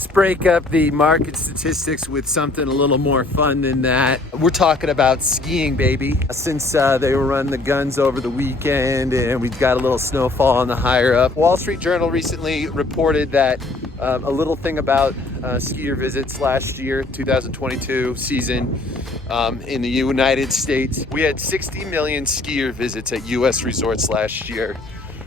Let's break up the market statistics with something a little more fun than that. We're talking about skiing, baby. Since they were running the guns over the weekend and we've got a little snowfall on the higher up. Wall Street Journal recently reported that a little thing about skier visits last year, 2022 season in the United States. We had 60 million skier visits at US resorts last year,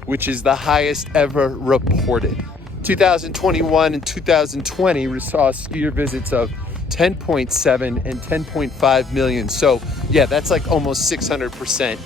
which is the highest ever reported. 2021 and 2020 we saw skier visits of 10.7 and 10.5 million. So yeah, that's like almost 600%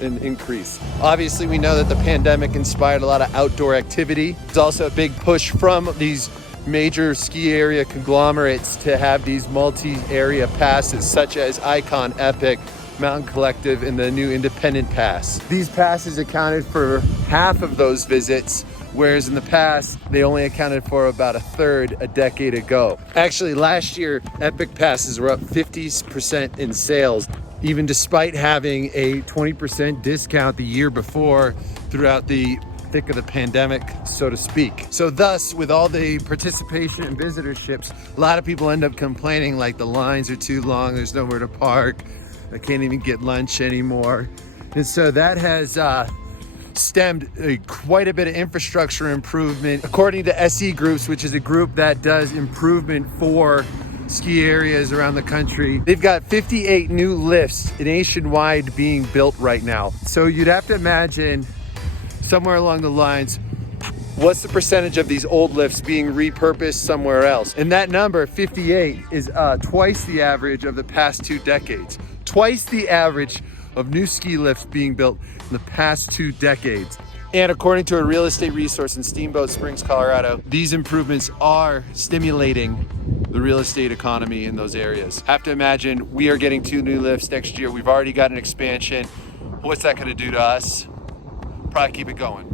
an increase. Obviously, we know that the pandemic inspired a lot of outdoor activity. There's also a big push from these major ski area conglomerates to have these multi-area passes such as Icon, Epic, Mountain Collective, and the new Independent Pass. These passes accounted for half of those visits, whereas in the past, they only accounted for about a third a decade ago. Actually, last year, Epic passes were up 50% in sales, even despite having a 20% discount the year before throughout the thick of the pandemic, so to speak. So thus, with all the participation and visitorships, a lot of people end up complaining like the lines are too long, there's nowhere to park, I can't even get lunch anymore. And so that has stemmed quite a bit of infrastructure improvement. According to SE Groups, which is a group that does improvement for ski areas around the country, they've got 58 new lifts nationwide being built right now. So you'd have to imagine somewhere along the lines, what's the percentage of these old lifts being repurposed somewhere else? And that number, 58, is twice the average of the past 2 decades. Twice the average of new ski lifts being built in the past 2 decades. And according to a real estate resource in Steamboat Springs, Colorado, these improvements are stimulating the real estate economy in those areas. Have to imagine we are getting 2 new lifts next year. We've already got an expansion. What's that gonna do to us? Probably keep it going.